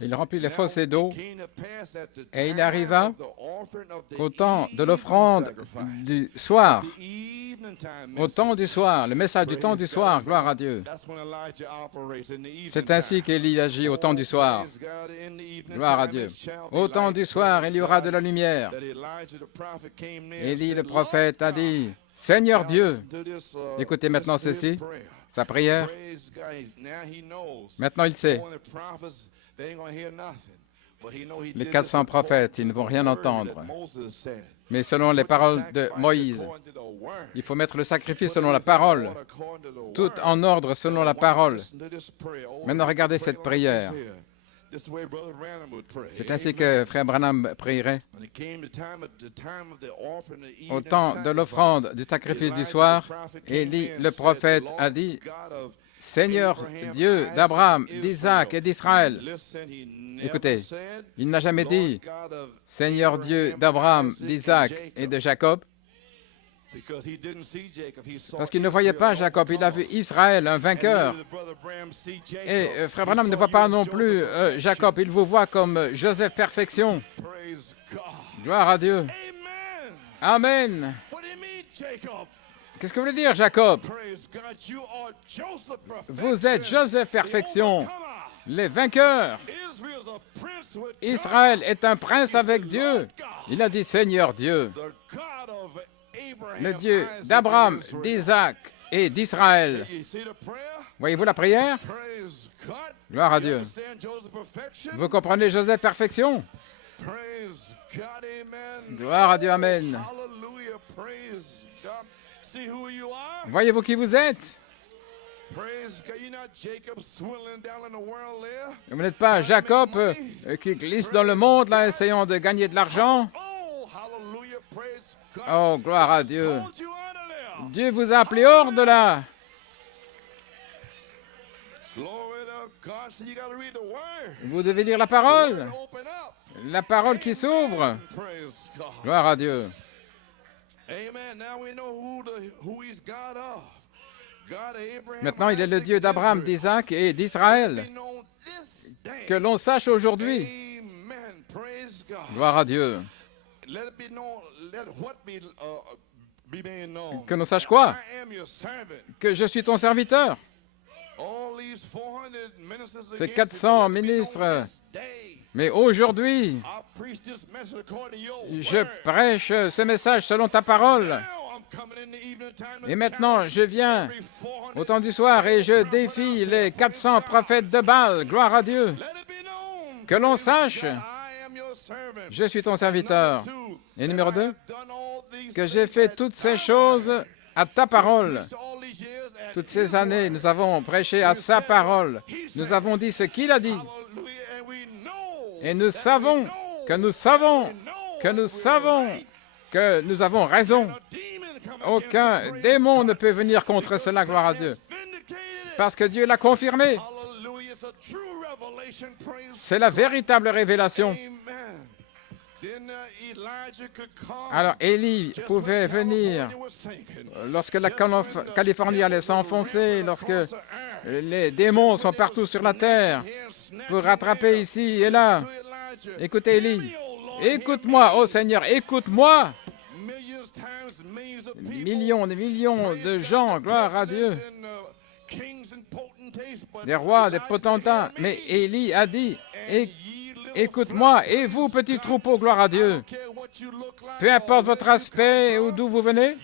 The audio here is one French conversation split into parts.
Il remplit les fossés d'eau et il arriva qu'au temps de l'offrande du soir, au temps du soir, le message du temps du soir, gloire à Dieu. C'est ainsi qu'Élie agit au temps du soir. Gloire à Dieu. Au temps du soir, il y aura de la lumière. Élie le prophète a dit, Seigneur Dieu, écoutez maintenant ceci, sa prière. Maintenant il sait. Les 400 prophètes, ils ne vont rien entendre. Mais selon les paroles de Moïse, il faut mettre le sacrifice selon la parole, tout en ordre selon la parole. Maintenant, regardez cette prière. C'est ainsi que Frère Branham prierait. Au temps de l'offrande du sacrifice du soir, Élie, le prophète, a dit, Seigneur Dieu d'Abraham, d'Isaac et d'Israël. Écoutez, il n'a jamais dit Seigneur Dieu d'Abraham, d'Isaac et de Jacob, parce qu'il ne voyait pas Jacob, il a vu Israël, un vainqueur. Et Frère Branham ne voit pas non plus Jacob, il vous voit comme Joseph Perfection. Gloire à Dieu. Amen. Qu'est-ce que vous voulez dire, Jacob? Vous êtes Joseph Perfection, les vainqueurs. Israël est un prince avec Dieu. Il a dit Seigneur Dieu, le Dieu d'Abraham, d'Isaac et d'Israël. Voyez-vous la prière? Gloire à Dieu. Vous comprenez Joseph Perfection? Gloire à Dieu, Amen. Voyez-vous qui vous êtes? Vous n'êtes pas Jacob qui glisse dans le monde, là, essayant de gagner de l'argent. Oh, gloire à Dieu. Dieu vous a appelé hors de là. Vous devez lire la parole. La parole qui s'ouvre. Gloire à Dieu. Maintenant, il est le Dieu d'Abraham, d'Isaac et d'Israël. Que l'on sache aujourd'hui. Gloire à Dieu. Que l'on sache quoi? Que je suis ton serviteur. Ces 400 ministres. Mais aujourd'hui, je prêche ce message selon ta parole. Et maintenant, je viens au temps du soir et je défie les 400 prophètes de Baal. Gloire à Dieu. Que l'on sache, je suis ton serviteur. Et numéro 2, que j'ai fait toutes ces choses à ta parole. Toutes ces années, nous avons prêché à sa parole. Nous avons dit ce qu'il a dit. Et nous savons que nous avons raison. Aucun démon ne peut venir contre cela, gloire à Dieu. Parce que Dieu l'a confirmé. C'est la véritable révélation. Alors, Élie pouvait venir lorsque la Californie allait s'enfoncer, lorsque les démons sont partout sur la terre pour rattraper ici et là. Écoutez, Élie, écoute-moi, ô Seigneur, écoute-moi. Millions et millions de gens, gloire à Dieu, des rois, des potentats. Mais Élie a dit, écoute-moi, et vous, petits troupeaux, gloire à Dieu. Peu importe votre aspect ou d'où vous venez,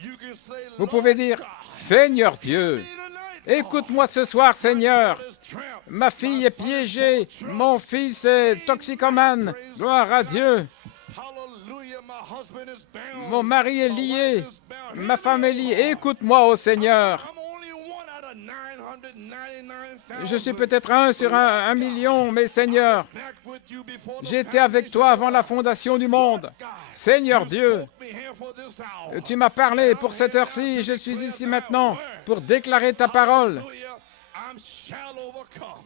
vous pouvez dire, Seigneur Dieu, écoute-moi ce soir, Seigneur. Ma fille est piégée, mon fils est toxicomane, gloire à Dieu. Mon mari est lié, ma femme est liée. Écoute-moi, ô Seigneur. Je suis peut-être un sur un million, mais Seigneur, j'étais avec toi avant la fondation du monde. Seigneur Dieu, tu m'as parlé pour cette heure-ci, je suis ici maintenant pour déclarer ta parole.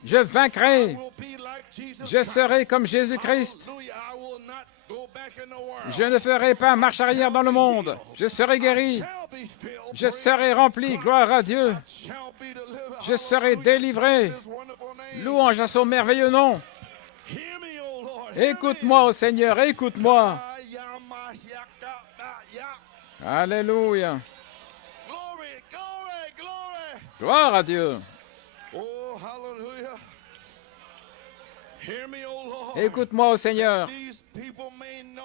Je vaincrai, je serai comme Jésus-Christ. Je ne ferai pas marche arrière dans le monde. Je serai guéri. Je serai rempli. Gloire à Dieu. Je serai délivré. Louange à son merveilleux nom. Écoute-moi, ô Seigneur, écoute-moi. Alléluia. Gloire à Dieu. Écoute-moi, ô Seigneur,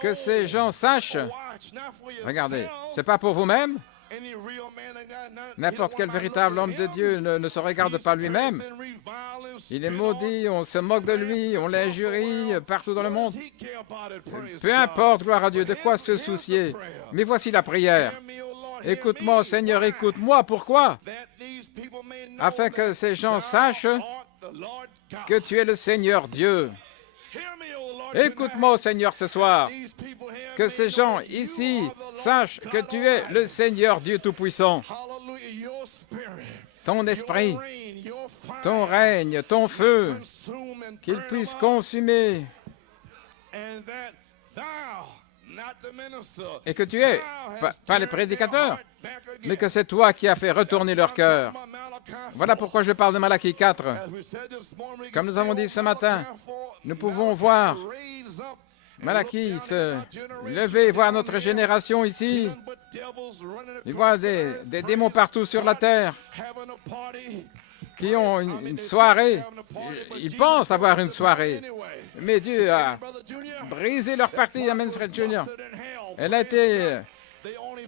que ces gens sachent. Regardez, c'est pas pour vous-même. N'importe quel véritable homme de Dieu ne se regarde pas lui-même. Il est maudit, on se moque de lui, on l'injurie partout dans le monde. Peu importe, gloire à Dieu, de quoi se soucier. Mais voici la prière. Écoute-moi, Seigneur, écoute-moi. Pourquoi? Afin que ces gens sachent que tu es le Seigneur Dieu. Écoute-moi, Seigneur, ce soir. Que ces gens ici sachent que tu es le Seigneur Dieu Tout-Puissant. Ton esprit, ton règne, ton feu, qu'il puisse consumer. Et que tu es, pas les prédicateurs, mais que c'est toi qui as fait retourner leur cœur. Voilà pourquoi je parle de Malachie 4. Comme nous avons dit ce matin, nous pouvons voir Malachie se lever, voir notre génération ici. Il voit des démons partout sur la terre qui ont une soirée. Ils pensent avoir une soirée. Mais Dieu a brisé leur partie, Amen, Fred Jr. Elle a été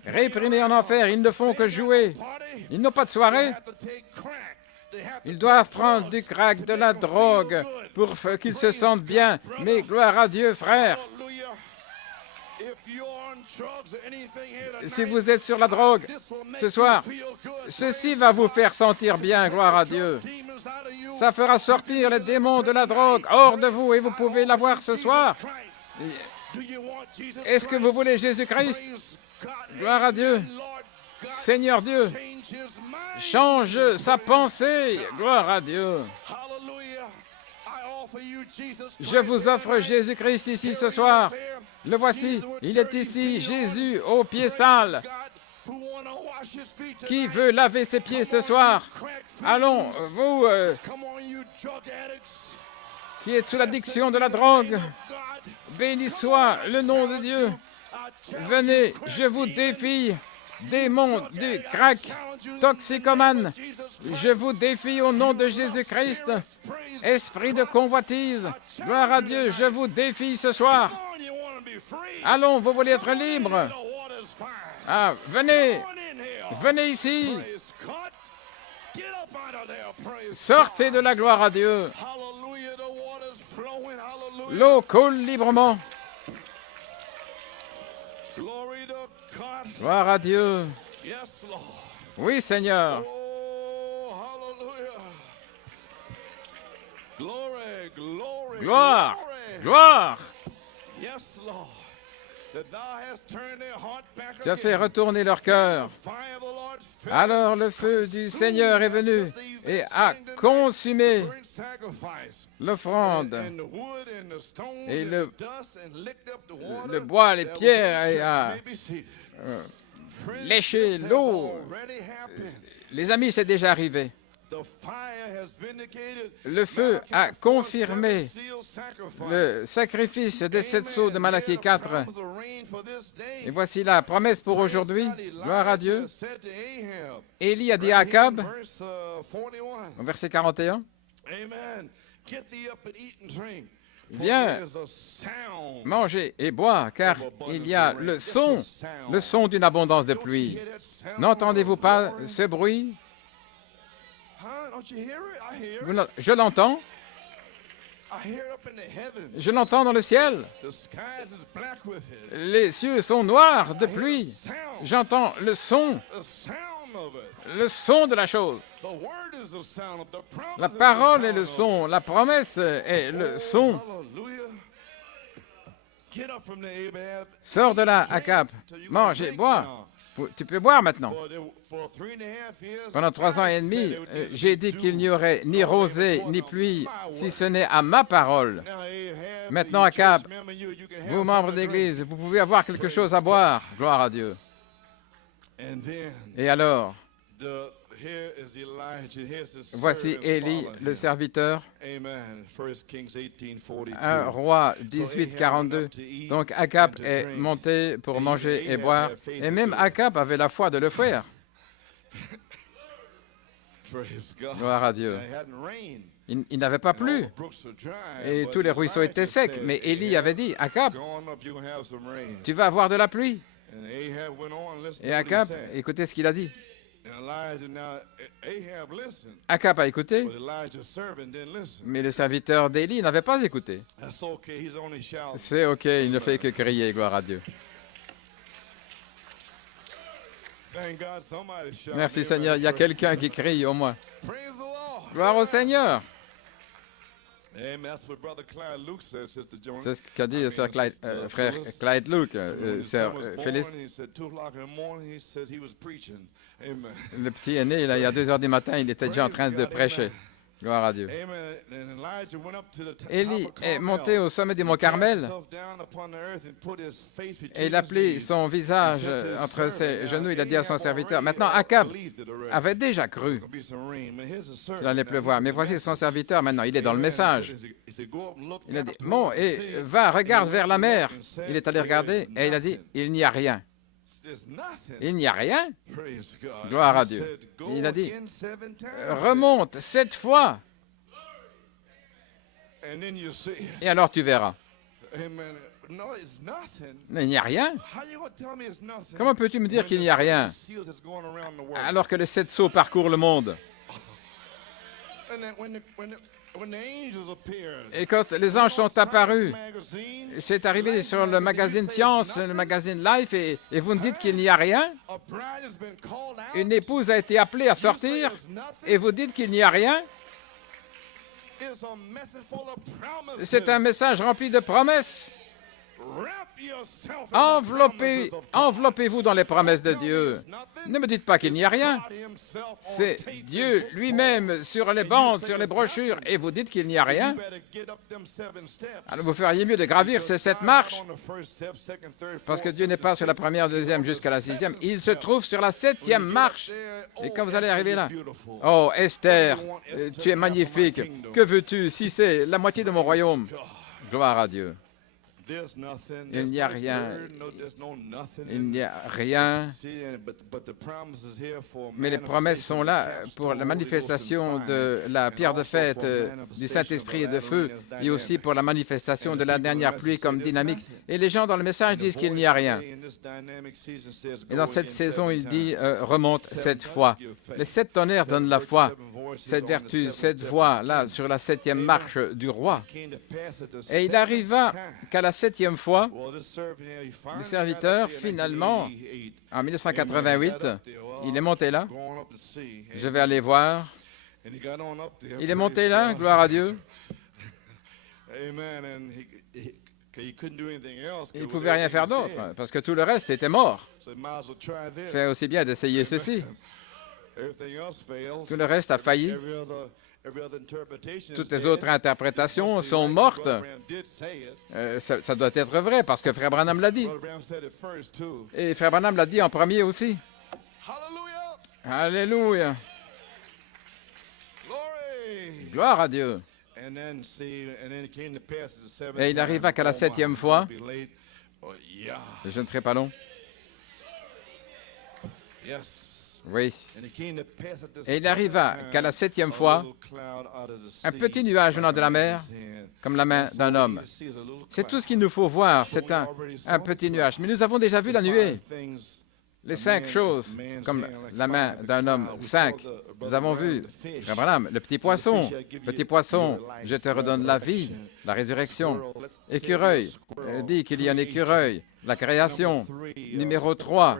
réprimée en enfer. Ils ne font que jouer. Ils n'ont pas de soirée. Ils doivent prendre du crack, de la drogue, pour qu'ils se sentent bien. Mais gloire à Dieu, frère. Si vous êtes sur la drogue ce soir, ceci va vous faire sentir bien, gloire à Dieu. Ça fera sortir les démons de la drogue hors de vous et vous pouvez l'avoir ce soir. Est-ce que vous voulez Jésus-Christ? Gloire à Dieu. Seigneur Dieu, change sa pensée. Gloire à Dieu. Je vous offre Jésus-Christ ici ce soir. Le voici, il est ici, Jésus aux pieds sales. Qui veut laver ses pieds ce soir? Allons, vous qui êtes sous l'addiction de la drogue, béni soit le nom de Dieu. Venez, je vous défie. Démons du crack, toxicomane, je vous défie au nom de Jésus-Christ. Esprit de convoitise, gloire à Dieu, je vous défie ce soir. Allons, vous voulez être libre? Ah, venez, venez ici. Sortez de la gloire à Dieu. L'eau coule librement. Gloire à Dieu. Oui, Seigneur. Gloire, gloire. Tu as fait retourner leur cœur. Alors le feu du Seigneur est venu et a consumé l'offrande et le bois, les pierres et a léché l'eau. Les amis, c'est déjà arrivé. Le feu a confirmé le sacrifice des 7 sceaux de Malachie 4. Et voici la promesse pour aujourd'hui. Gloire à Dieu. Élie a dit à Akab, au verset 41, viens, manger et boire, car il y a le son d'une abondance de pluie. N'entendez-vous pas ce bruit? Je l'entends. Je l'entends dans le ciel. Les cieux sont noirs de pluie. J'entends le son de la chose. La parole est le son, la promesse est le son. Sors de là, Akab, mange et bois, Tu peux boire maintenant. Pendant 3 ans et demi, j'ai dit qu'il n'y aurait ni rosée ni pluie, si ce n'est à ma parole. Maintenant, Akab, vous membres d'Église, vous pouvez avoir quelque chose à boire. Gloire à Dieu. Et alors, voici Élie, le serviteur, 1 Roi 18:42. Donc Akab est monté pour manger et boire. Et même Akab avait la foi de le faire. Gloire à Dieu. Il n'avait pas plu. Et tous les ruisseaux étaient secs. Mais Élie avait dit, Akab, tu vas avoir de la pluie. Et Akab, écoutez ce qu'il a dit. Akab a écouté, mais le serviteur d'Élie n'avait pas écouté. C'est OK, il ne fait que crier, gloire à Dieu. Merci Seigneur, il y a quelqu'un qui crie au moins. Gloire au Seigneur. C'est ce qu'a dit frère Clyde Luke, sœur Phyllis. Le petit aîné, là, il y a 2 heures du matin, il était déjà en train de prêcher. Gloire à Dieu. Élie est monté au sommet du mont Carmel et il a pris son visage entre ses genoux. Il a dit à son serviteur, maintenant Akab avait déjà cru qu'il allait pleuvoir. Mais voici son serviteur maintenant, il est dans le message. Il a dit, bon, et va, regarde vers la mer. Il est allé regarder et il a dit, il n'y a rien. Il n'y a rien. Gloire à Dieu. Il a dit, remonte 7 fois. Et alors tu verras. Mais il n'y a rien. Comment peux-tu me dire qu'il n'y a rien alors que les 7 sceaux parcourent le monde? Et quand les anges sont apparus, c'est arrivé sur le magazine Science, le magazine Life, et vous me dites qu'il n'y a rien? Une épouse a été appelée à sortir, et vous dites qu'il n'y a rien? C'est un message rempli de promesses. Enveloppez-vous dans les promesses de Dieu. Ne me dites pas qu'il n'y a rien. C'est Dieu lui-même sur les bandes, sur les brochures, et vous dites qu'il n'y a rien. Alors vous feriez mieux de gravir ces 7 marches, parce que Dieu n'est pas sur la première, deuxième jusqu'à la 6e. Il se trouve sur la 7e marche. Et quand vous allez arriver là, oh Esther, tu es magnifique. Que veux-tu si c'est la moitié de mon royaume? Gloire à Dieu. Il n'y a rien. Il n'y a rien. Mais les promesses sont là pour la manifestation de la pierre de fête du Saint-Esprit et de feu, et aussi pour la manifestation de la dernière pluie comme dynamique. Et les gens dans le message disent qu'il n'y a rien. Et dans cette saison, il dit remonte 7 fois. Les 7 tonnerres donnent la foi, cette vertu, cette voix là sur la 7e marche du roi. Et il arriva qu'à la 7e fois, le serviteur, finalement, en 1988, il est monté là. Je vais aller voir. Il est monté là, gloire à Dieu. Il ne pouvait rien faire d'autre, parce que tout le reste était mort. Fait aussi bien d'essayer ceci. Tout le reste a failli. Toutes les autres interprétations sont mortes. Ça doit être vrai, parce que Frère Branham l'a dit. Et Frère Branham l'a dit en premier aussi. Alléluia. Gloire à Dieu. Et il arriva qu'à la 7e fois, je ne serai pas long. Oui. Et il arriva qu'à la 7e fois, un petit nuage venant de la mer, comme la main d'un homme. C'est tout ce qu'il nous faut voir, c'est un petit nuage. Mais nous avons déjà vu la nuée. Les 5 choses, comme la main d'un homme, 5. Nous avons vu, Frère Branham, le petit poisson, je te redonne la vie, la résurrection. Écureuil, dit qu'il y a un écureuil, la création. Numéro 3,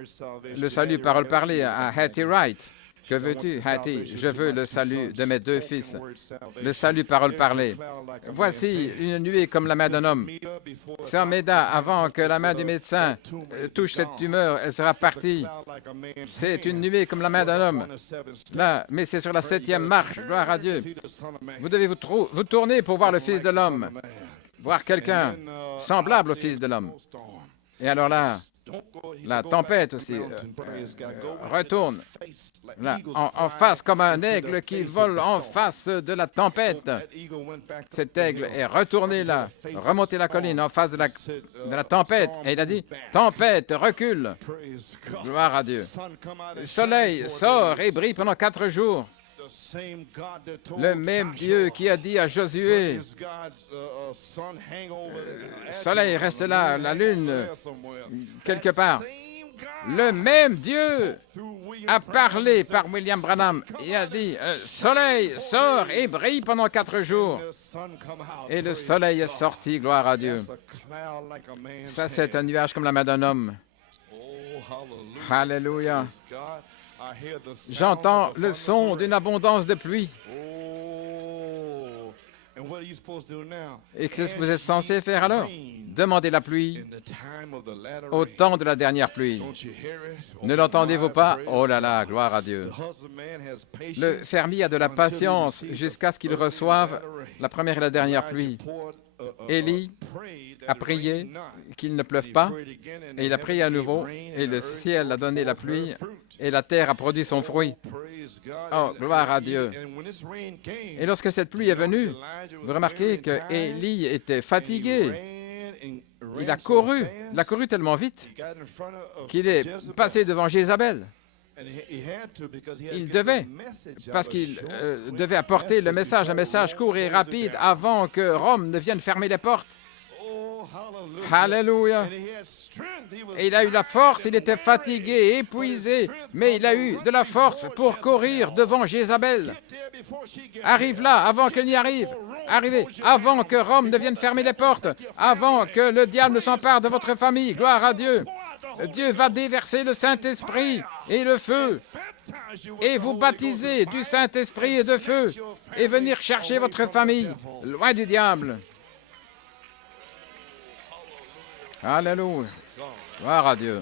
le salut parole parlée à Hattie Wright. Que veux-tu, Hattie? Je veux le salut de mes 2 fils. Le salut, parole parlée. Voici une nuée comme la main d'un homme. Sœur Méda, avant que la main du médecin touche cette tumeur, elle sera partie. C'est une nuée comme la main d'un homme. Là, mais c'est sur la 7e marche. Gloire à Dieu. Vous devez vous tourner pour voir le Fils de l'homme. Voir quelqu'un semblable au Fils de l'homme. Et alors là, la tempête aussi retourne là, en face comme un aigle qui vole en face de la tempête. Cet aigle est retourné là, remonté la colline en face de la tempête. Et il a dit, tempête, recule. Gloire à Dieu. Le soleil sort et brille pendant 4 jours. Le même Dieu qui a dit à Josué, soleil reste là, la lune quelque part. Le même Dieu a parlé par William Branham et a dit, soleil sort et brille pendant 4 jours. Et le soleil est sorti, gloire à Dieu. Ça, c'est un nuage comme la main d'un homme. Alléluia. J'entends le son d'une abondance de pluie. Et qu'est-ce que vous êtes censé faire alors? Demandez la pluie au temps de la dernière pluie. Ne l'entendez-vous pas? Oh là là, gloire à Dieu. Le fermier a de la patience jusqu'à ce qu'il reçoive la première et la dernière pluie. Élie a prié qu'il ne pleuve pas, et il a prié à nouveau, et le ciel a donné la pluie, et la terre a produit son fruit. Oh, gloire à Dieu. Et lorsque cette pluie est venue, vous remarquez que Élie était fatigué. Il a couru tellement vite qu'il est passé devant Jézabel. Il devait, parce qu'il devait apporter le message, un message court et rapide avant que Rome ne vienne fermer les portes. Alléluia. Et il a eu la force, il était fatigué, épuisé, mais il a eu de la force pour courir devant Jézabel. Arrive là, avant qu'elle n'y arrive. Arrivez, avant que Rome ne vienne fermer les portes, avant que le diable ne s'empare de votre famille. Gloire à Dieu. Dieu va déverser le Saint-Esprit et le feu, et vous baptiser du Saint-Esprit et de feu, et venir chercher votre famille, loin du diable. Alléluia. Gloire à Dieu.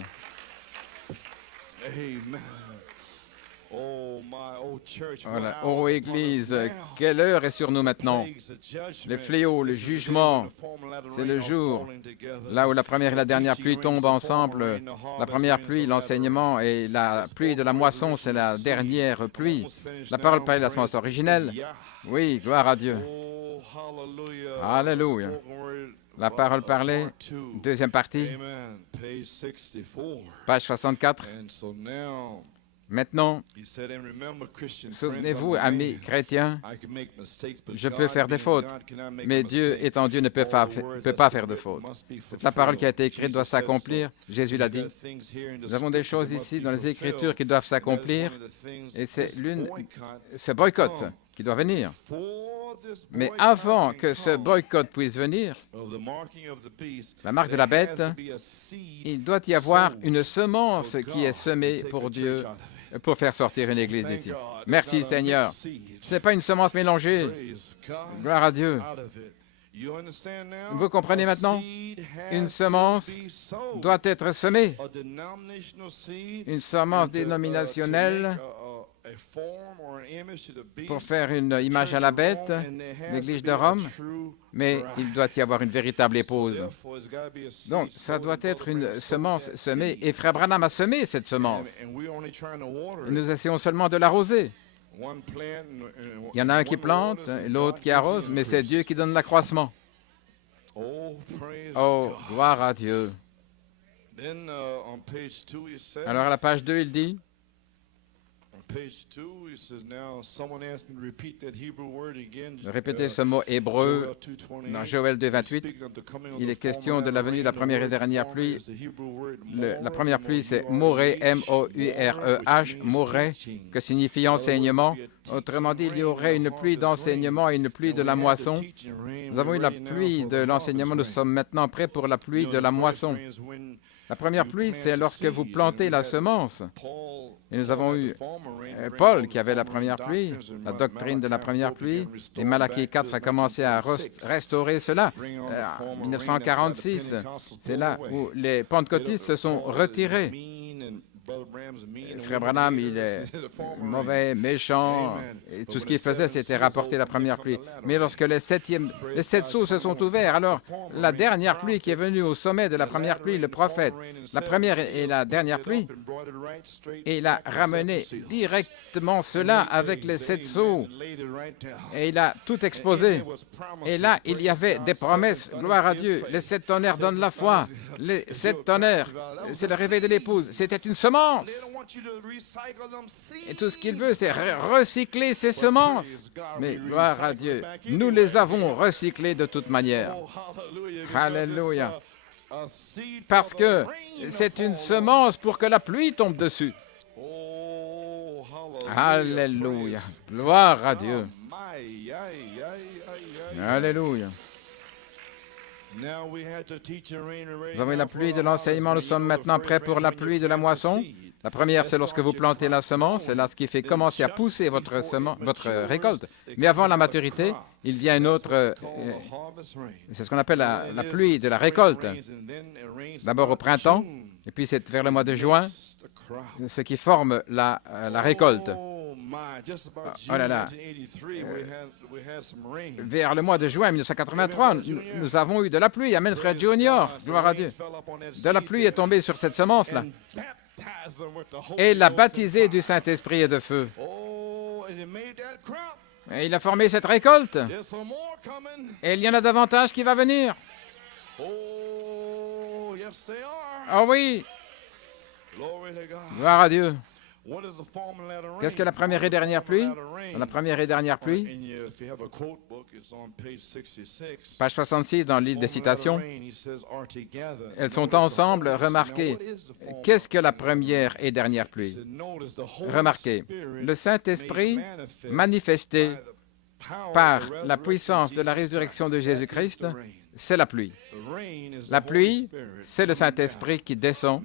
Voilà. Oh, Église, quelle heure est sur nous maintenant? Les fléaux, le jugement, c'est le jour là où la première et la dernière pluie tombent ensemble. La première pluie, l'enseignement, et la pluie de la moisson, c'est la dernière pluie. La parole parlée de la semence originelle. Oui, gloire à Dieu. Alléluia. La parole parlée, deuxième partie, page 64. Maintenant, souvenez-vous, amis chrétiens, je peux faire des fautes, mais Dieu étant Dieu ne peut pas faire de fautes. La parole qui a été écrite doit s'accomplir, Jésus l'a dit. Nous avons des choses ici dans les Écritures qui doivent s'accomplir, et c'est ce boycott qui doit venir. Mais avant que ce boycott puisse venir, la marque de la bête, il doit y avoir une semence qui est semée pour Dieu, pour faire sortir une église d'ici. Merci Seigneur. Ce n'est pas une semence mélangée. Gloire à Dieu. Vous comprenez maintenant? Une semence doit être semée. Une semence dénominationnelle pour faire une image à la bête, l'église de Rome, mais il doit y avoir une véritable épouse. Donc, ça doit être une semence semée, et Frère Branham a semé cette semence. Nous essayons seulement de l'arroser. Il y en a un qui plante, l'autre qui arrose, mais c'est Dieu qui donne l'accroissement. Oh, gloire à Dieu. Alors, à la page 2, il dit, répétez ce mot hébreu dans Joël 2, 28. Il est question de la venue de la première et dernière pluie. La première pluie, c'est Moreh, M-O-U-R-E-H, Moreh, que signifie enseignement. Autrement dit, il y aurait une pluie d'enseignement et une pluie de la moisson. Nous avons eu la pluie de l'enseignement, nous sommes maintenant prêts pour la pluie de la moisson. La première pluie, c'est lorsque vous plantez la semence. Et nous avons eu Paul qui avait la première pluie, la doctrine de la première pluie, et Malachie 4 a commencé à restaurer cela. En 1946, c'est là où les pentecôtistes se sont retirés. Frère Branham, il est mauvais, méchant, et tout ce qu'il faisait, c'était rapporter la première pluie. Mais lorsque les sept sceaux se sont ouverts, alors la dernière pluie qui est venue au sommet de la première pluie, le prophète, la première et la dernière pluie, et il a ramené directement cela avec les sept sceaux, et il a tout exposé. Et là, il y avait des promesses, gloire à Dieu. Les 7 tonnerres donnent la foi. Les 7 tonnerres, c'est le réveil de l'épouse. C'était une semence. Et tout ce qu'il veut, c'est recycler ces semences. Mais gloire à Dieu, nous les avons recyclées de toute manière. Alléluia. Parce que c'est une semence pour que la pluie tombe dessus. Alléluia. Gloire à Dieu. Alléluia. Nous avons eu la pluie de l'enseignement. Nous sommes maintenant prêts pour la pluie de la moisson. La première, c'est lorsque vous plantez la semence. C'est là ce qui fait commencer à pousser votre récolte. Mais avant la maturité, il vient une autre... c'est ce qu'on appelle la pluie de la récolte. D'abord au printemps, et puis c'est vers le mois de juin, ce qui forme la récolte. Oh là là. Vers le mois de juin 1983, nous avons eu de la pluie. Amen, frère Junior. Gloire à Dieu. De la pluie est tombée sur cette semence-là. Et il l'a baptisée du Saint-Esprit et de feu. Et il a formé cette récolte. Et il y en a davantage qui va venir. Oh oui. Gloire à Dieu. Qu'est-ce que la première et dernière pluie? La première et dernière pluie, page 66 dans le livre des citations, elles sont ensemble. Remarquez, qu'est-ce que la première et dernière pluie? Remarquez, le Saint-Esprit manifesté par la puissance de la résurrection de Jésus-Christ, c'est la pluie. La pluie, c'est le Saint-Esprit qui descend,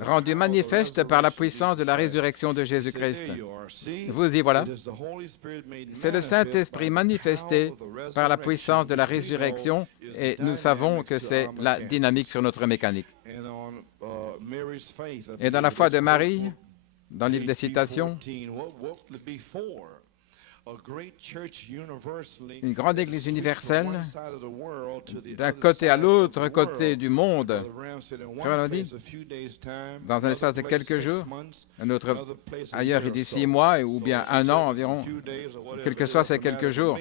rendu manifeste par la puissance de la résurrection de Jésus-Christ. Vous y voilà. C'est le Saint-Esprit manifesté par la puissance de la résurrection, et nous savons que c'est la dynamique sur notre mécanique. Et dans la foi de Marie, dans le livre des citations, une grande église universelle, d'un côté à l'autre côté du monde, dans un espace de quelques jours, un autre ailleurs il dit 6 mois, ou bien 1 an environ, quel que soit ces quelques jours,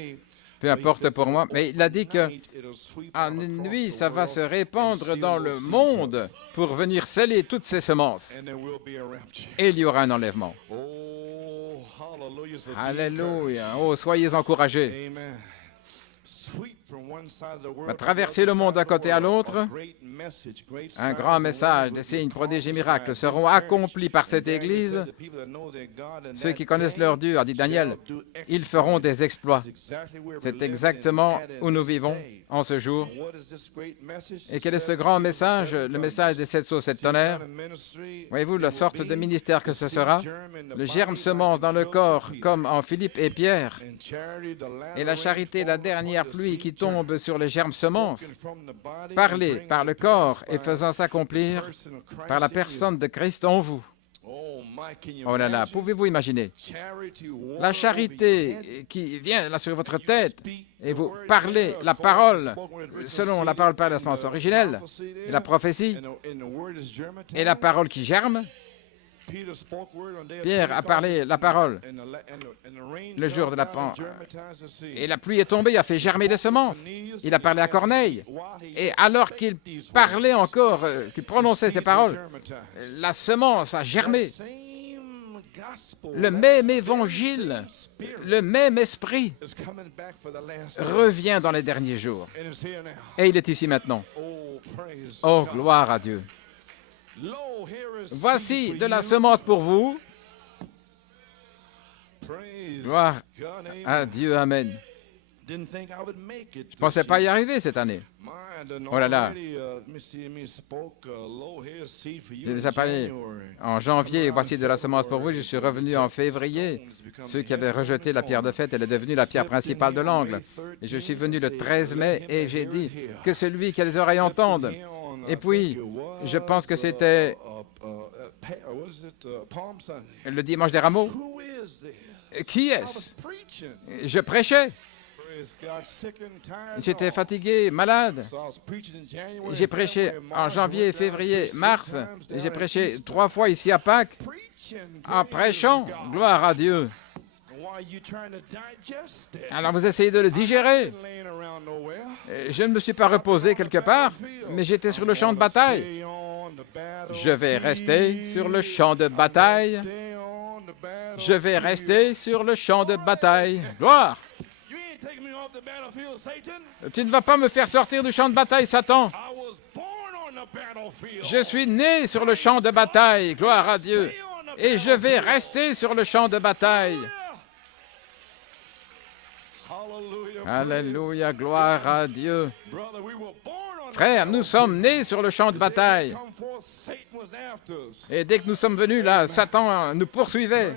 peu importe pour moi, mais il a dit qu'en une nuit, ça va se répandre dans le monde pour venir sceller toutes ces semences. Et il y aura un enlèvement. Alléluia. Oh, soyez encouragés. Va traverser le monde d'un côté à l'autre. Un grand message, des signes, prodiges et miracles seront accomplis par cette Église. Ceux qui connaissent leur Dieu, a dit Daniel, ils feront des exploits. C'est exactement où nous vivons en ce jour. Et quel est ce grand message? Le message des 7 sceaux, 7 tonnerres. Voyez-vous la sorte de ministère que ce sera? Le germe semence dans le corps, comme en Philippe et Pierre. Et la charité, la dernière pluie qui tombe sur les germes semences, parlez par le corps et faisant s'accomplir par la personne de Christ en vous. Oh là là, pouvez-vous imaginer? La charité qui vient là sur votre tête et vous parlez la parole selon la parole par la semence originelle et la prophétie et la parole qui germe. Pierre a parlé la parole le jour de la Pentecôte. Et la pluie est tombée, a fait germer des semences. Il a parlé à Corneille. Et alors qu'il parlait encore, qu'il prononçait ces paroles, la semence a germé. Le même évangile, le même esprit revient dans les derniers jours. Et il est ici maintenant. Oh, gloire à Dieu. Voici de la semence pour vous. Gloire à Dieu, amen. Je ne pensais pas y arriver cette année. Oh là là. J'ai déjà parlé en janvier, voici de la semence pour vous. Je suis revenu en février. Ceux qui avaient rejeté la pierre de fête, elle est devenue la pierre principale de l'angle. Et je suis venu le 13 mai et j'ai dit que celui qui a les oreilles entende. Et puis, je pense que c'était le dimanche des rameaux. Qui est-ce? Je prêchais. J'étais fatigué, malade. J'ai prêché en janvier, février, mars. J'ai prêché 3 fois ici à Pâques. En prêchant, gloire à Dieu. Alors vous essayez de le digérer. Je ne me suis pas reposé quelque part, mais j'étais sur le champ de bataille. Je vais rester sur le champ de bataille. Je vais rester sur le champ de bataille. Gloire! Tu ne vas pas me faire sortir du champ de bataille, Satan. Je suis né sur le champ de bataille, gloire à Dieu. Et je vais rester sur le champ de bataille. Alléluia, gloire à Dieu. Frère, nous sommes nés sur le champ de bataille. Et dès que nous sommes venus là, Satan nous poursuivait.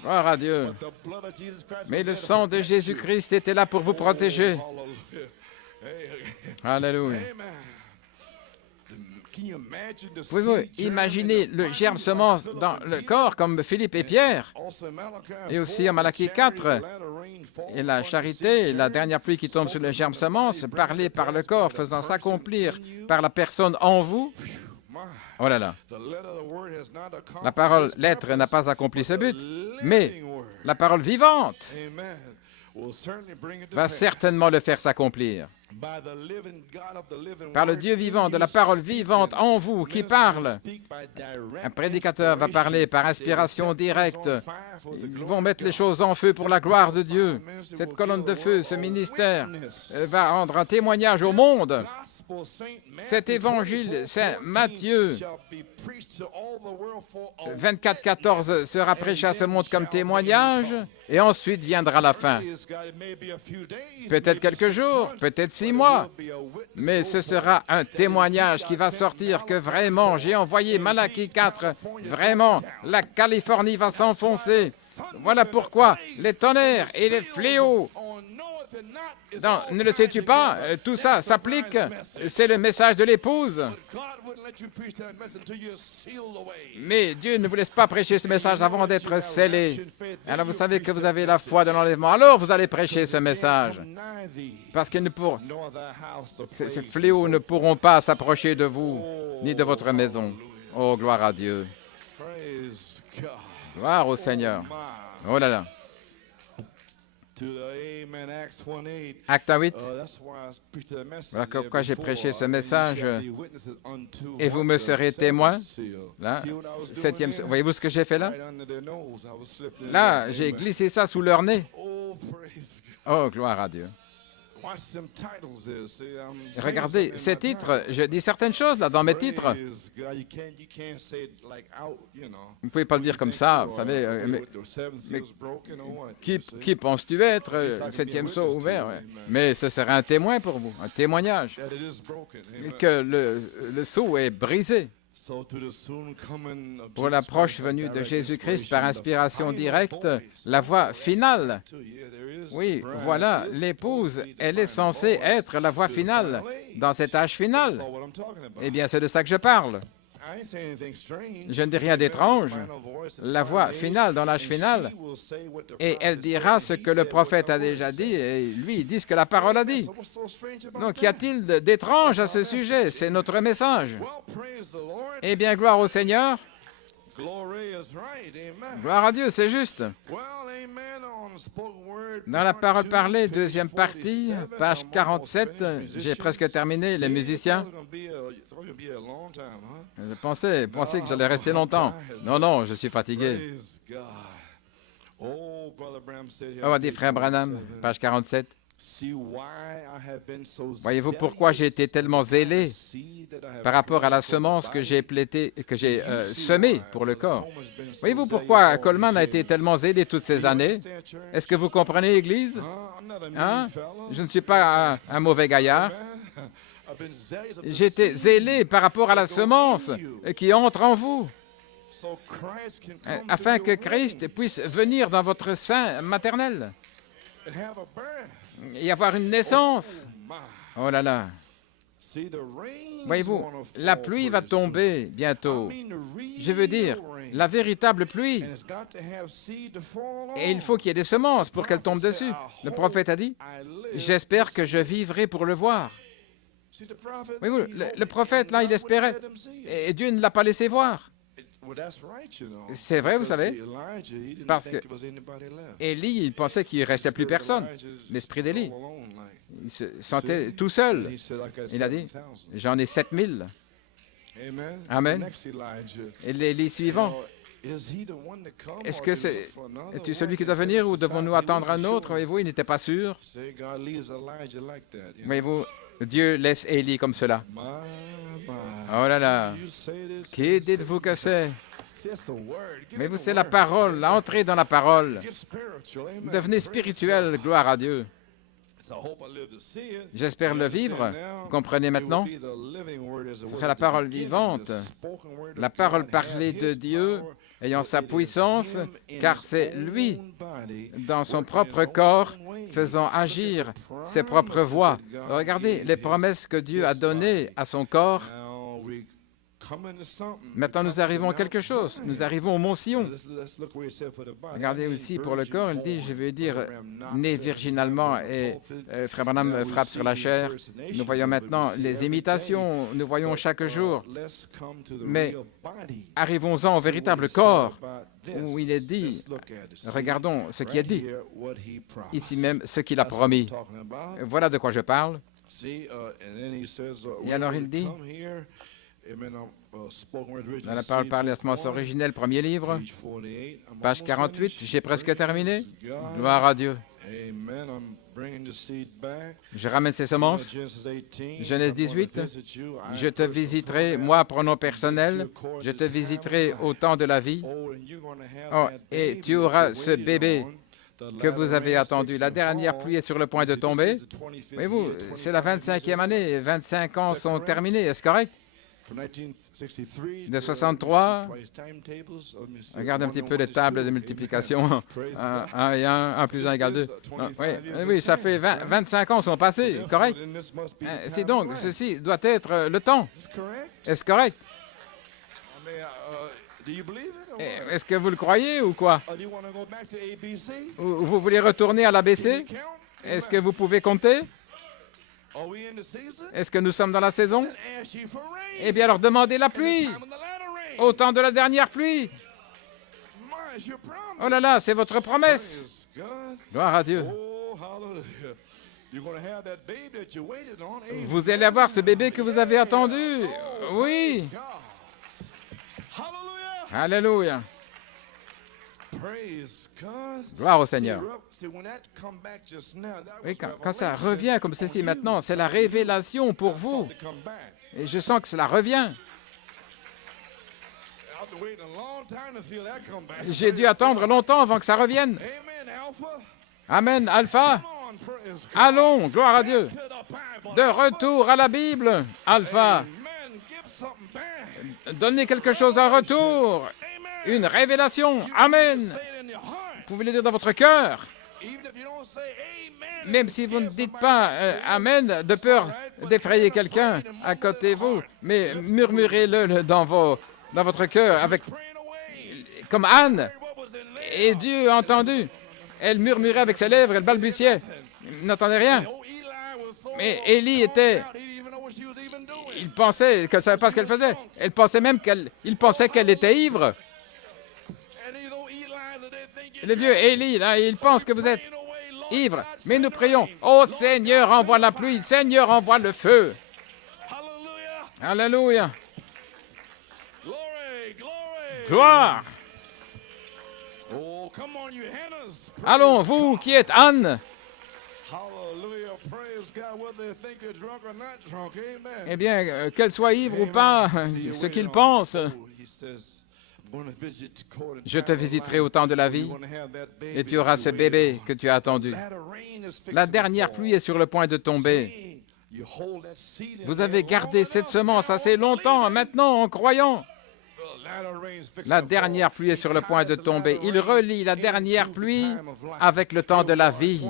Gloire à Dieu. Mais le sang de Jésus-Christ était là pour vous protéger. Alléluia. Pouvez-vous imaginer le germe semence dans le corps comme Philippe et Pierre? Et aussi en Malachie 4, et la charité, la dernière pluie qui tombe sur le germe semence, parlée par le corps, faisant s'accomplir par la personne en vous. Oh là là. La parole, l'être n'a pas accompli ce but, mais la parole vivante va certainement le faire s'accomplir. Par le Dieu vivant, de la parole vivante en vous qui parle. Un prédicateur va parler par inspiration directe. Ils vont mettre les choses en feu pour la gloire de Dieu. Cette colonne de feu, ce ministère, va rendre un témoignage au monde. Cet évangile, Saint Matthieu 24-14 sera prêché à ce monde comme témoignage, et ensuite viendra la fin. Peut-être quelques jours, peut-être 6 mois, mais ce sera un témoignage qui va sortir que vraiment, j'ai envoyé Malachie 4, vraiment, la Californie va s'enfoncer. Voilà pourquoi les tonnerres et les fléaux, non, ne le sais-tu pas, tout ça s'applique, c'est le message de l'épouse. Mais Dieu ne vous laisse pas prêcher ce message avant d'être scellé. Alors vous savez que vous avez la foi de l'enlèvement, alors vous allez prêcher ce message. Parce que ces fléaux ne pourront pas s'approcher de vous, ni de votre maison. Oh, gloire à Dieu. Gloire au Seigneur. Oh là là. Acte 8. Voilà pourquoi j'ai prêché ce message. Et vous me serez témoins. Là, 7e. Voyez-vous ce que j'ai fait là? Là, j'ai glissé ça sous leur nez. Oh, gloire à Dieu. Regardez, ces titres, je dis certaines choses là dans mes titres. Vous ne pouvez pas le dire comme ça, vous savez. Mais qui penses-tu être? 7e sceau ouvert. Ouais. Mais ce serait un témoin pour vous, un témoignage. Que le sceau est brisé. Pour l'approche venue de Jésus-Christ par inspiration directe, la voix finale. Oui, voilà, l'épouse, elle est censée être la voix finale dans cet âge final. Eh bien, c'est de ça que je parle. Je ne dis rien d'étrange. La voix finale dans l'âge final, et elle dira ce que le prophète a déjà dit, et lui, il dit ce que la parole a dit. Donc, y a-t-il d'étrange à ce sujet? C'est notre message. Eh bien, gloire au Seigneur. Gloire à Dieu, c'est juste. Dans la parole parlée, deuxième partie, page 47, j'ai presque terminé, les musiciens. Je pensais que j'allais rester longtemps. Non, je suis fatigué. Oh, dit Frère Branham, page 47. Voyez-vous pourquoi j'ai été tellement zélé par rapport à la semence que j'ai semée pour le corps? Voyez-vous pourquoi Coleman a été tellement zélé toutes ces années? Est-ce que vous comprenez, Église? Hein? Je ne suis pas un mauvais gaillard. J'étais zélé par rapport à la semence qui entre en vous, afin que Christ puisse venir dans votre sein maternel et avoir une naissance. Oh là là! Voyez-vous, la pluie va tomber bientôt. Je veux dire, la véritable pluie. Et il faut qu'il y ait des semences pour qu'elles tombent dessus. Le prophète a dit, « J'espère que je vivrai pour le voir. » Voyez-vous, le prophète, là, il espérait. Et Dieu ne l'a pas laissé voir. C'est vrai, vous savez, parce que Élie, il pensait qu'il ne restait plus personne. L'esprit d'Élie, il se sentait tout seul. Il a dit, j'en ai 7000. Amen. Et l'Élie suivant, est-ce que es-tu celui qui doit venir ou devons-nous attendre un autre? Voyez-vous, il n'était pas sûr. Voyez-vous, Dieu laisse Élie comme cela. Oh là là, qui dites-vous que c'est? Mais vous, c'est la parole, entrez dans la parole. Devenez spirituel, gloire à Dieu. J'espère le vivre. Vous comprenez maintenant? C'est la parole vivante, la parole parlée de Dieu, ayant sa puissance, car c'est lui, dans son propre corps, faisant agir ses propres voies. Regardez les promesses que Dieu a données à son corps. Maintenant, nous arrivons à quelque chose. Nous arrivons au mont Sion. Regardez aussi pour le corps, il dit, je veux dire, né virginalement, et Frère Branham frappe sur la chair. Nous voyons maintenant les imitations, nous voyons chaque jour. Mais arrivons-en au véritable corps, où il est dit, regardons ce qui est dit, ici même, ce qu'il a promis. Voilà de quoi je parle. Et alors il dit, dans la parole parlée à semence originelle, premier livre, page 48, j'ai presque terminé. Gloire à Dieu. Je ramène ces semences. Genèse 18, je te visiterai, moi, pronom personnel, je te visiterai au temps de la vie. Oh, et tu auras ce bébé que vous avez attendu. La dernière pluie est sur le point de tomber. Voyez-vous, c'est la 25e année, 25 ans sont terminés, est-ce correct? De 63, regardez un petit peu les tables de multiplication. 1 et 1, 1 plus 1 égale 2. Oui, ça fait 25 ans sont passés, correct? C'est donc, ceci doit être le temps. Est-ce correct? Est-ce que vous le croyez ou quoi? Ou vous voulez retourner à l'ABC? Est-ce que vous pouvez compter? Est-ce que nous sommes dans la saison? Eh bien, alors demandez la pluie, au temps de la dernière pluie. Oh là là, c'est votre promesse. Gloire à Dieu. Vous allez avoir ce bébé que vous avez attendu. Oui. Alléluia. Gloire au Seigneur. Oui, quand ça revient comme ceci maintenant, c'est la révélation pour vous. Et je sens que cela revient. J'ai dû attendre longtemps avant que ça revienne. Amen, Alpha. Allons, gloire à Dieu. De retour à la Bible, Alpha. Donnez quelque chose en retour. Une révélation. Amen. Vous pouvez le dire dans votre cœur. Même si vous ne dites pas Amen de peur d'effrayer quelqu'un à côté de vous, mais murmurez-le dans votre cœur comme Anne. Et Dieu a entendu. Elle murmurait avec ses lèvres, elle balbutiait. Il n'entendait rien. Mais Élie il pensait qu'elle ne savait pas ce qu'elle faisait. Elle pensait même il pensait qu'elle était ivre. Le vieux Élie, là, il pense que vous êtes ivre. Mais nous prions. Oh Seigneur, envoie la pluie. Seigneur, envoie le feu. Alléluia. Gloire. Allons, vous qui êtes Anne, Eh bien, qu'elle soit ivre ou pas, ce qu'ils pensent, je te visiterai au temps de la vie et tu auras ce bébé que tu as attendu. La dernière pluie est sur le point de tomber. Vous avez gardé cette semence assez longtemps, maintenant en croyant. La dernière pluie est sur le point de tomber. Il relie la dernière pluie avec le temps de la vie.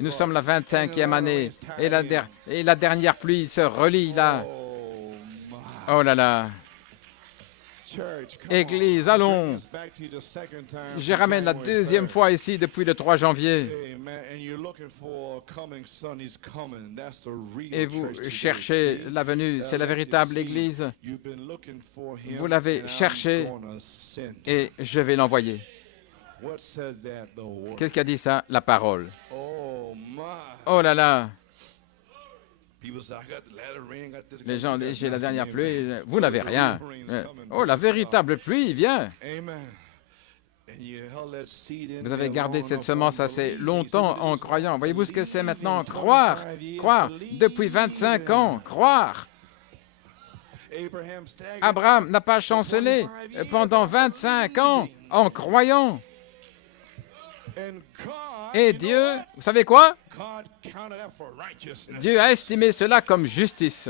Nous sommes la 25e année et la dernière pluie se relie là. Oh là là. Église, allons. Je ramène la deuxième fois ici depuis le 3 janvier. Et vous cherchez la venue, c'est la véritable Église. Vous l'avez cherché et je vais l'envoyer. Qu'est-ce qu'a dit ça? La parole. Oh là là. Les gens disent, j'ai la dernière pluie, vous n'avez rien. Oh, la véritable pluie vient. Vous avez gardé cette semence assez longtemps en croyant. Voyez-vous ce que c'est maintenant? Croire, croire, depuis 25 ans, croire. Abraham n'a pas chancelé pendant 25 ans en croyant. Et Dieu, vous savez quoi? Dieu a estimé cela comme justice.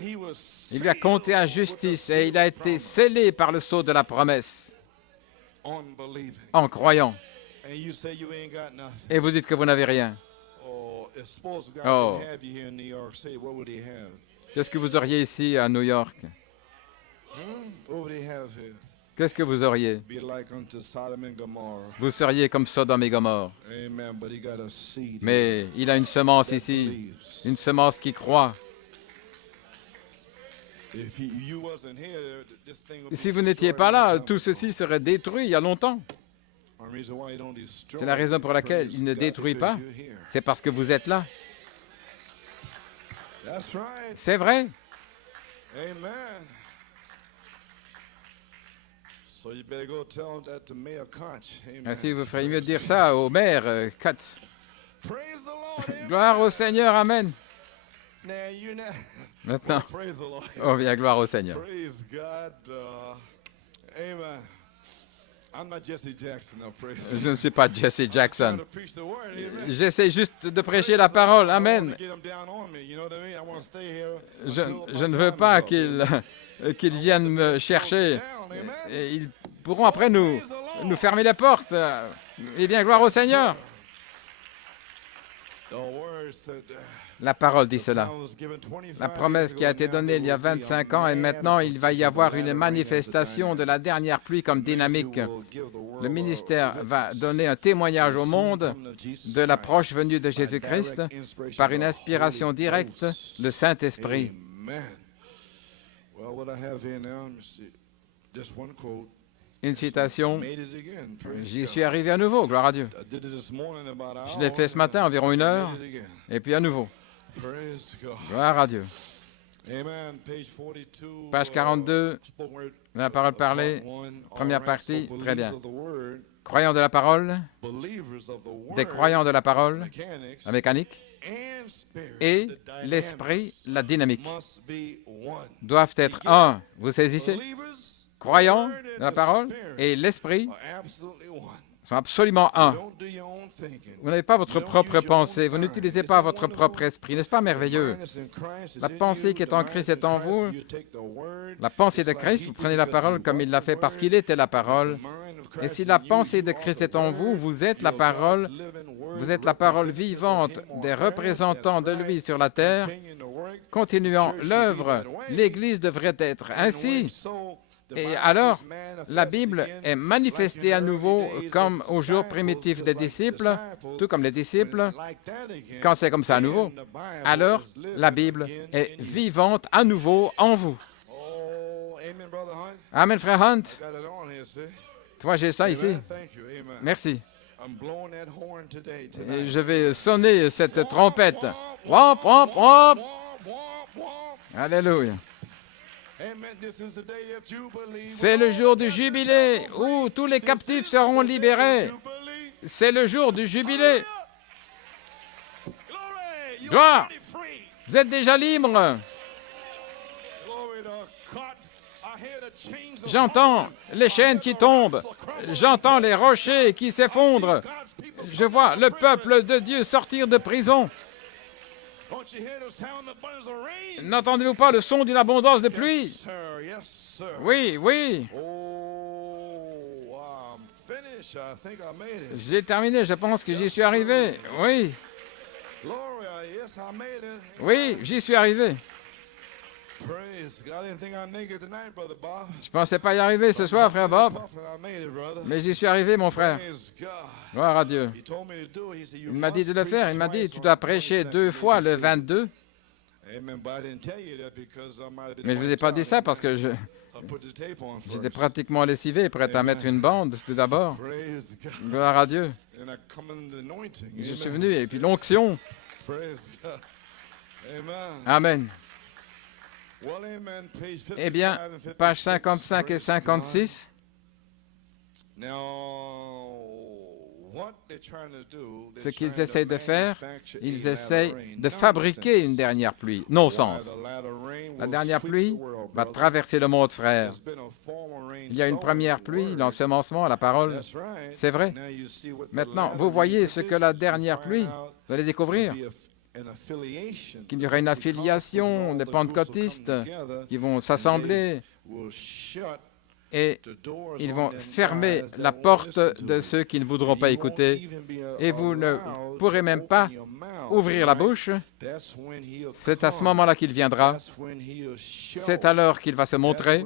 Il lui a compté à justice et il a été scellé par le sceau de la promesse en croyant. Et vous dites que vous n'avez rien. Oh. Qu'est-ce que vous auriez ici à New York? Qu'est-ce que vous auriez? Vous seriez comme Sodome et Gomorrhe. Mais il a une semence ici, une semence qui croit. Si vous n'étiez pas là, tout ceci serait détruit il y a longtemps. C'est la raison pour laquelle il ne détruit pas. C'est parce que vous êtes là. C'est vrai. Ainsi, vous feriez mieux de dire ça au maire Katz. Gloire au Seigneur, amen. Maintenant, oh bien, gloire au Seigneur. Je ne suis pas Jesse Jackson. J'essaie juste de prêcher la parole, amen. Je ne veux pas qu'ils viennent me chercher. Et ils pourront après nous fermer les portes. Eh bien, gloire au Seigneur. La parole dit cela. La promesse qui a été donnée il y a 25 ans et maintenant il va y avoir une manifestation de la dernière pluie comme dynamique. Le ministère va donner un témoignage au monde de la proche venue de Jésus-Christ par une inspiration directe, le Saint-Esprit. Une citation, j'y suis arrivé à nouveau, gloire à Dieu. Je l'ai fait ce matin, environ 1 heure, et puis à nouveau. Gloire à Dieu. Page 42, la parole parlée, première partie, très bien. Croyants de la parole, des croyants de la parole, la mécanique, et l'esprit, la dynamique, doivent être un. Vous saisissez? Croyants de la parole et l'esprit sont absolument un. Vous n'avez pas votre propre pensée, vous n'utilisez pas votre propre esprit. N'est-ce pas merveilleux? La pensée qui est en Christ est en vous. La pensée de Christ, vous prenez la parole comme il l'a fait parce qu'il était la parole. Et si la pensée de Christ est en vous, vous êtes la parole vivante des représentants de lui sur la terre. Continuant l'œuvre, l'Église devrait être ainsi. Et alors, la Bible est manifestée à nouveau comme au jour primitif des disciples, tout comme les disciples, quand c'est comme ça à nouveau. Alors, la Bible est vivante à nouveau en vous. Amen, frère Hunt. Toi, j'ai ça ici. Merci. Et je vais sonner cette trompette. Womp, womp, womp. Alléluia. C'est le jour du jubilé où tous les captifs seront libérés. C'est le jour du jubilé. Gloire! Vous êtes déjà libre. J'entends les chaînes qui tombent. J'entends les rochers qui s'effondrent. Je vois le peuple de Dieu sortir de prison. N'entendez-vous pas le son d'une abondance de pluie? Oui, oui. J'ai terminé, je pense que j'y suis arrivé. Oui. Oui, j'y suis arrivé. Je ne pensais pas y arriver ce soir, frère Bob, mais j'y suis arrivé, mon frère. Gloire à Dieu. Il m'a dit de le faire. Il m'a dit, tu dois prêcher 2 fois le 22. Mais je ne vous ai pas dit ça parce que j'étais pratiquement lessivé, prêt à mettre une bande tout d'abord. Gloire à Dieu. Je suis venu et puis l'onction. Amen. Eh bien, pages 55 et 56. Ce qu'ils essayent de faire, ils essayent de fabriquer une dernière pluie. Non-sens. La dernière pluie va traverser le monde, frère. Il y a une première pluie, l'ensemencement, la parole. C'est vrai. Maintenant, vous voyez ce que la dernière pluie, vous allez découvrir. Qu'il y aura une affiliation des pentecôtistes qui vont s'assembler et ils vont fermer la porte de ceux qui ne voudront pas écouter et vous ne pourrez même pas ouvrir la bouche. C'est à ce moment-là qu'il viendra. C'est alors qu'il va se montrer.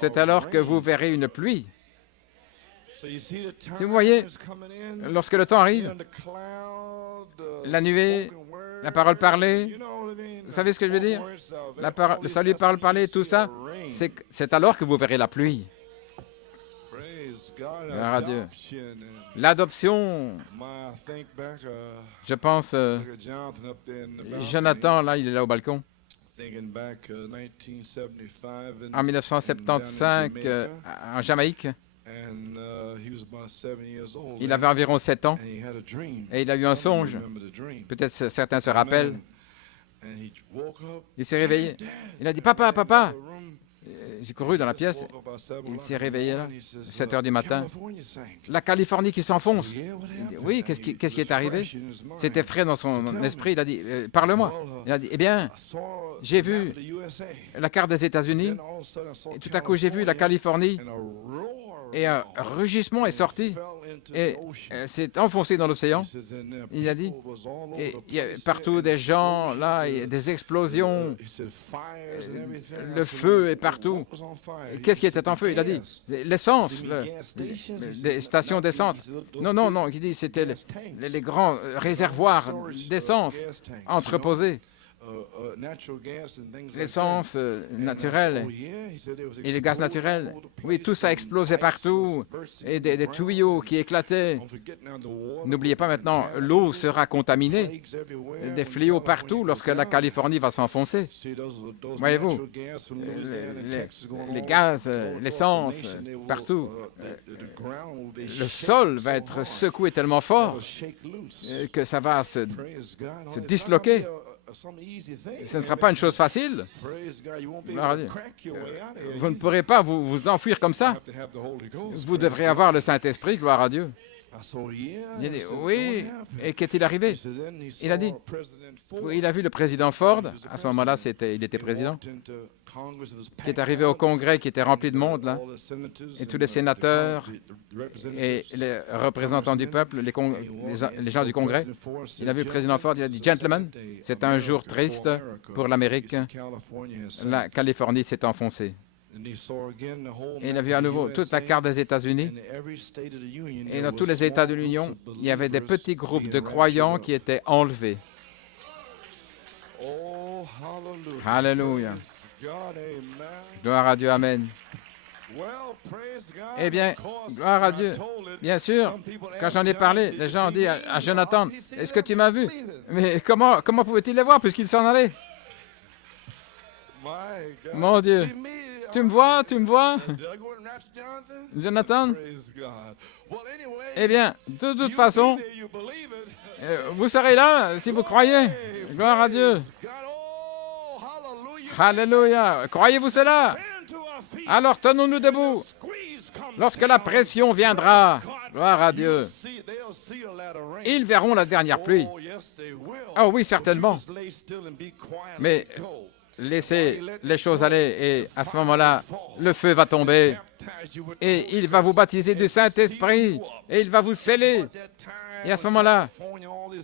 C'est alors que vous verrez une pluie. Si vous voyez, lorsque le temps arrive, la nuée, la parole parlée, vous savez ce que je veux dire? Le salut, parole parlée, tout ça, c'est alors que vous verrez la pluie. Gloire à Dieu. L'adoption, je pense, Jonathan, là, il est là au balcon. En 1975, en Jamaïque, il avait environ 7 ans et il a eu un songe. Peut-être certains se rappellent. Il s'est réveillé. Il a dit, papa, papa. J'ai couru dans la pièce. Il s'est réveillé là, 7 heures du matin. La Californie qui s'enfonce. Oui, qu'est-ce qui est arrivé? C'était frais dans son esprit. Il a dit, parle-moi. Il a dit, eh bien, j'ai vu la carte des États-Unis. Et tout à coup, j'ai vu la Californie. Et un rugissement est sorti et s'est enfoncé dans l'océan. Il a dit, et il y a partout des gens, là, il y a des explosions, le feu est partout. Qu'est-ce qui était en feu? Il a dit, l'essence, les stations d'essence. Non, non, non, il dit, c'était les grands réservoirs d'essence entreposés. L'essence naturelle et les gaz naturels. Oui, tout ça explosait partout et des tuyaux qui éclataient. N'oubliez pas maintenant, l'eau sera contaminée. Des fléaux partout lorsque la Californie va s'enfoncer. Voyez-vous, les gaz, l'essence, partout. Le sol va être secoué tellement fort que ça va se disloquer. Ce ne sera pas une chose facile. Vous ne pourrez pas vous enfuir comme ça. Vous devrez avoir le Saint-Esprit, gloire à Dieu. Il a dit, oui, et qu'est-il arrivé? Il a dit, oui, il a vu le président Ford, à ce moment-là, il était président, qui est arrivé au Congrès, qui était rempli de monde, là, et tous les sénateurs et les représentants du peuple, les gens du Congrès. Il a vu le président Ford, il a dit, gentlemen, c'est un jour triste pour l'Amérique. La Californie s'est enfoncée. Et il a vu à nouveau toute la carte des États-Unis. Et dans tous les États de l'Union, il y avait des petits groupes de croyants qui étaient enlevés. Alléluia. Gloire à Dieu, amen. Eh bien, gloire à Dieu. Bien sûr, quand j'en ai parlé, les gens ont dit à Jonathan, est-ce que tu m'as vu? Mais comment pouvait-il les voir puisqu'il s'en allait? Mon Dieu. Tu me vois? Tu me vois? Jonathan? Eh bien, de toute façon, vous serez là si vous croyez. Gloire à Dieu. Alléluia. Croyez-vous cela? Alors tenons-nous debout. Lorsque la pression viendra, gloire à Dieu, ils verront la dernière pluie. Oh oui, certainement. Mais laissez les choses aller et à ce moment-là, le feu va tomber et il va vous baptiser du Saint-Esprit et il va vous sceller. Et à ce moment-là,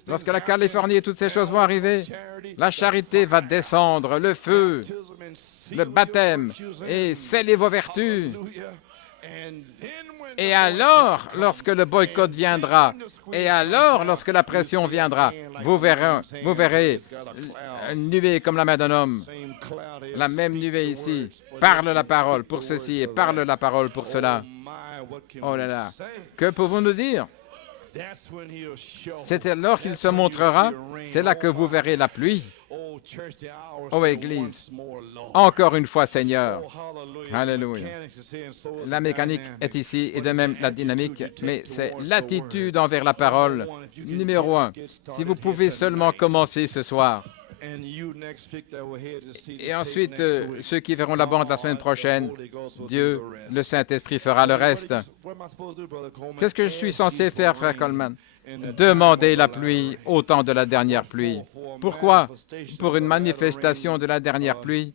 lorsque la Californie et toutes ces choses vont arriver, la charité va descendre, le feu, le baptême et sceller vos vertus. Et alors, lorsque le boycott viendra, et alors, lorsque la pression viendra, vous verrez une nuée comme la main d'un homme, la même nuée ici. Parle la parole pour ceci et parle la parole pour cela. Oh là là, que pouvons-nous dire? C'est alors qu'il se montrera, c'est là que vous verrez la pluie. Oh Église, encore une fois Seigneur, alléluia. La mécanique est ici et de même la dynamique, mais c'est l'attitude envers la parole. Numéro 1, si vous pouvez seulement commencer ce soir. Et ensuite, ceux qui verront la bande la semaine prochaine, Dieu, le Saint-Esprit fera le reste. Qu'est-ce que je suis censé faire, frère Coleman? Demander la pluie au temps de la dernière pluie. Pourquoi? Pour une manifestation de la dernière pluie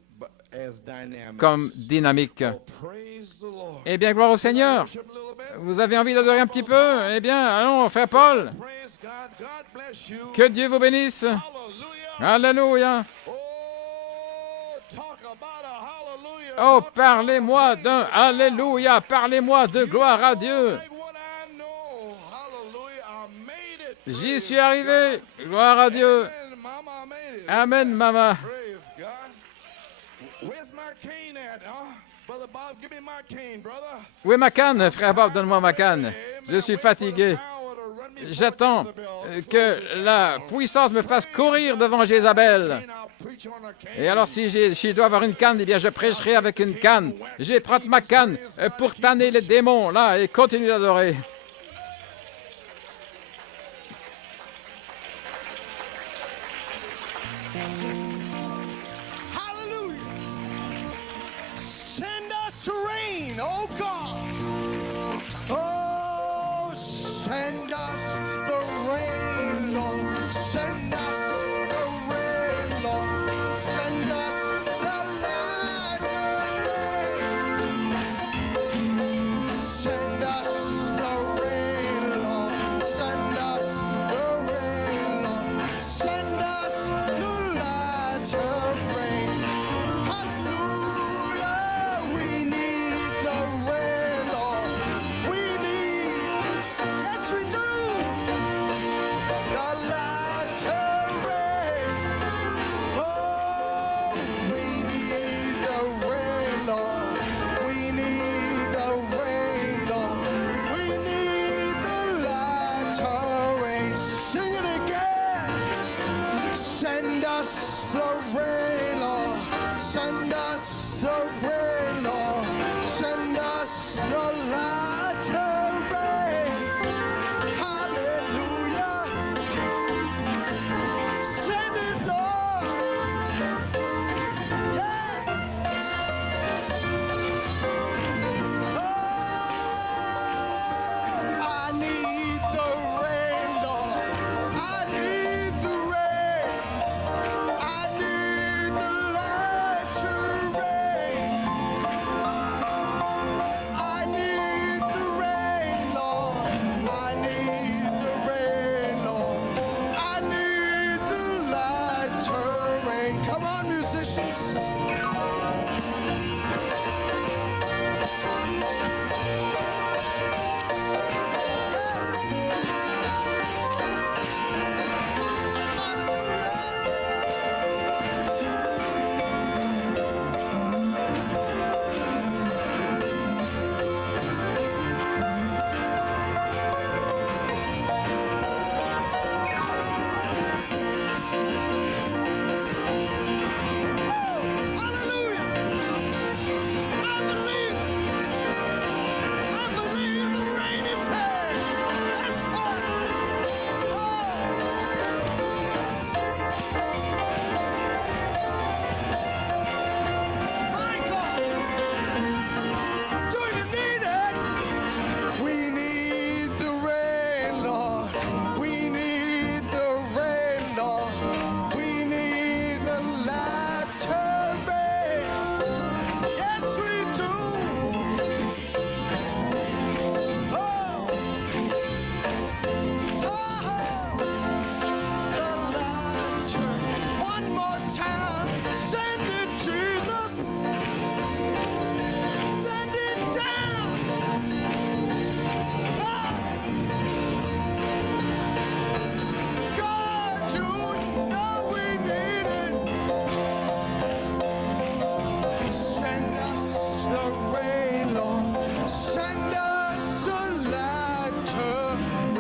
comme dynamique. Eh bien, gloire au Seigneur. Vous avez envie d'adorer un petit peu? Eh bien, allons, frère Paul. Que Dieu vous bénisse. Alléluia. Oh, parlez-moi d'un Alléluia. Parlez-moi de gloire à Dieu. J'y suis arrivé. Gloire à Dieu. Amen, maman. Où est ma canne, frère Bob? Donne-moi ma canne. Je suis fatigué. J'attends que la puissance me fasse courir devant Jézabel. Et alors, si je dois avoir une canne, eh bien, je prêcherai avec une canne. Je vais prendre ma canne pour tanner les démons, là, et continuer d'adorer. Hallelujah. Send us rain, oh God. Oh, send us the rain, Lord. Send us the rain, Lord. Send us the latter rain. Send us the rain, Lord. Send us the rain, Lord. Send us the latter rain. Hallelujah. We need the rain, Lord. We need, yes we do, the latter rain. Oh, we need the rain, Lord. We need the rain, Lord. We need the latter rain. Sing it again. Send us the rain, Lord. Send us the rain, Lord. Send us the latter rain. Hallelujah. Send it, Lord. Yes. Oh, I need the rain, Lord. I need the rain. I need the latter rain. I need to